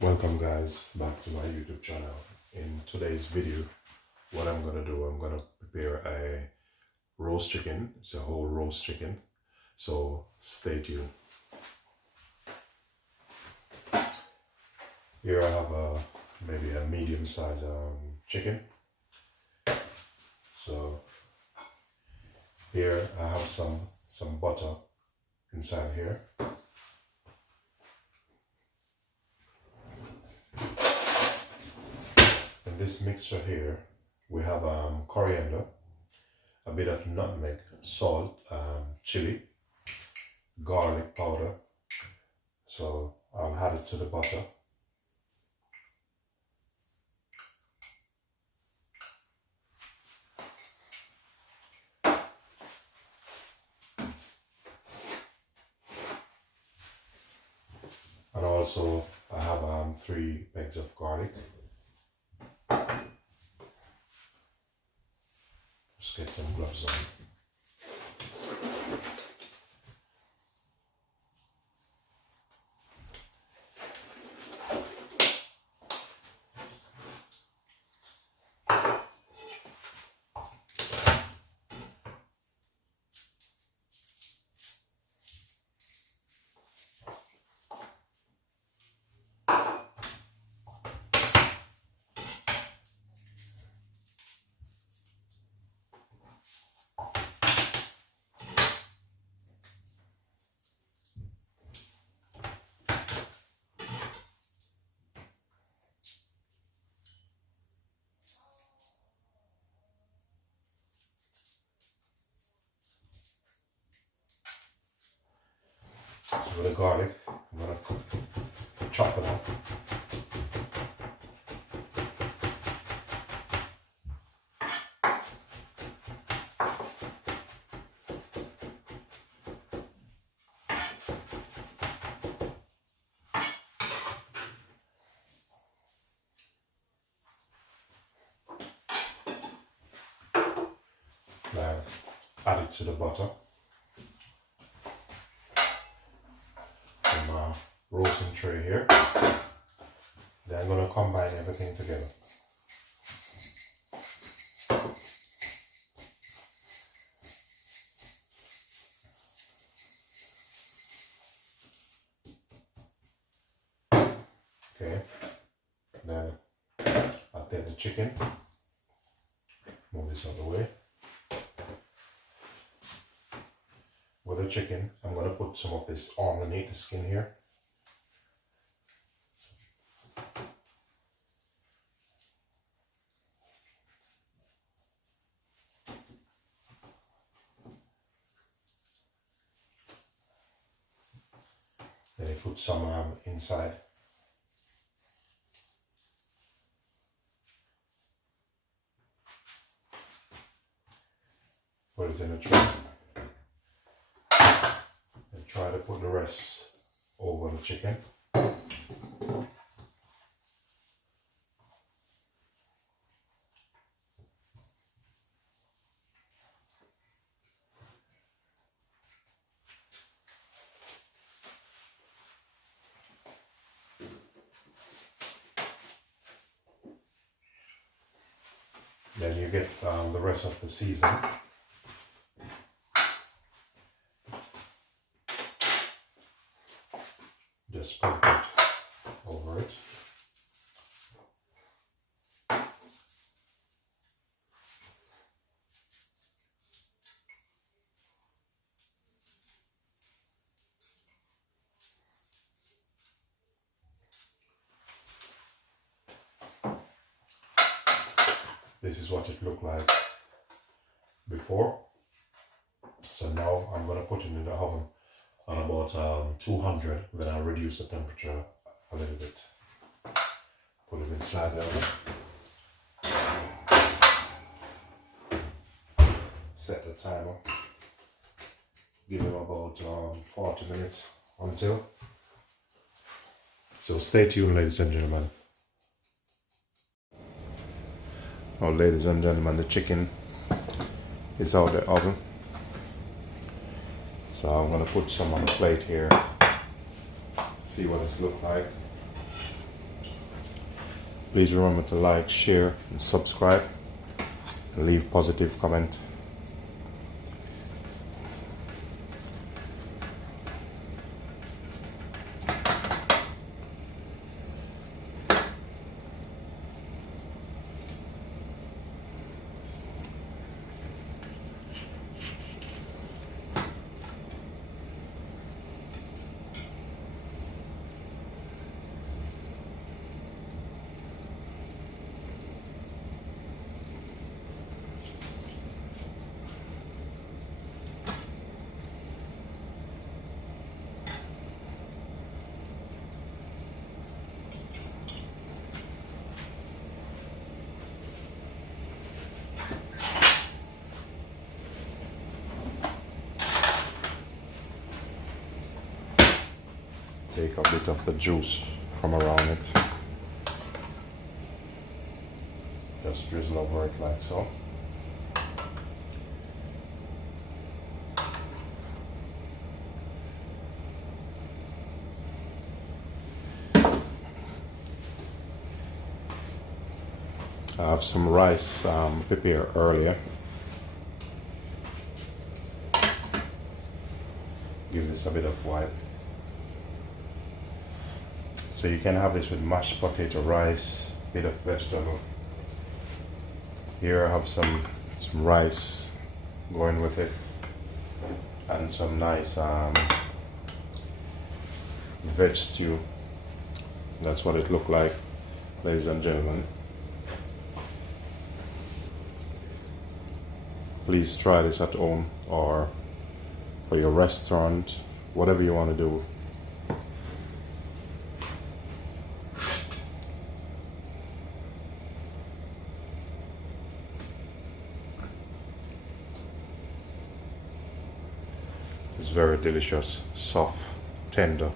Welcome guys back to my YouTube channel. In today's video, what I'm gonna do, I'm gonna prepare a roast chicken. It's a whole roast chicken, so stay tuned. Here I have maybe a medium sized chicken. So here I have some butter inside here. In this mixture here, we have coriander, a bit of nutmeg, salt, chili, garlic powder. So I'll add it to the butter. And also I have 3 pegs of garlic. Just get some gloves on. So with the garlic, I'm going to chop it up. Now add it to the butter. Roasting tray here. Then I'm going to combine everything together. Okay, then I'll take the chicken, move this out of the way. With the chicken, I'm going to put some of this underneath the skin here. Then I put some inside. Put it in a tray. And try to put the rest over the chicken. Then you get the rest of the seasoning. Just sprinkle it over it. This is what it looked like before. So now I'm going to put it in the oven on about 200. Then I'll reduce the temperature a little bit. Put it inside the oven. Set the timer. Give it about 40 minutes until. So stay tuned, ladies and gentlemen. Now, ladies and gentlemen, the chicken is out of the oven. So I'm going to put some on the plate here. See what it looks like. Please remember to like, share, and subscribe, and leave positive comment. Take a bit of the juice from around it. Just drizzle over it like so. I have some rice prepared earlier. Give this a bit of wipe. So you can have this with mashed potato, rice, bit of vegetable. Here I have some rice going with it, and some nice veg stew. That's what it looked like, ladies and gentlemen. Please try this at home or for your restaurant, whatever you want to do. It's very delicious, soft, tender.